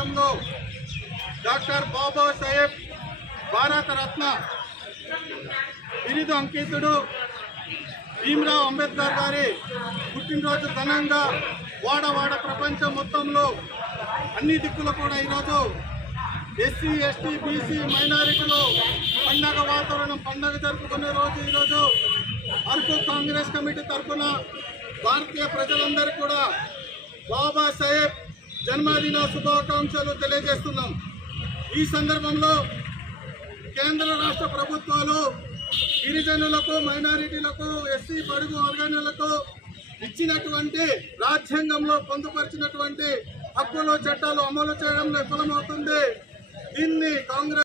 నగరంలో డాక్టర్ బాబాసాహెబ్ భారత రత్న బిరుదు అంకితుడు భీమ్రావ్ అంబేద్కర్ గారి పుట్టినరోజు ఘనంగా వాడవాడ ప్రపంచం మొత్తంలో అన్ని దిక్కులు కూడా ఈరోజు ఎస్సీ ఎస్టీ బీసీ మైనారిటీలు పండగ వాతావరణం పండగ జరుపుకునే రోజు ఈరోజు అరకు కాంగ్రెస్ కమిటీ తరఫున భారతీయ ప్రజలందరికీ కూడా బాబాసాహెబ్ జన్మదిన శుభాకాంక్షలు తెలియజేస్తున్నాం। ఈ సందర్భంలో కేంద్ర రాష్ట్ర ప్రభుత్వాలు గిరిజనులకు మైనారిటీలకు ఎస్సీ బడుగు వర్గాలకు ఇచ్చినటువంటి రాజ్యాంగంలో పొందుపరిచినటువంటి హక్కులు చట్టాలు అమలు చేయడంలో విఫలమవుతుంది। దీన్ని కాంగ్రెస్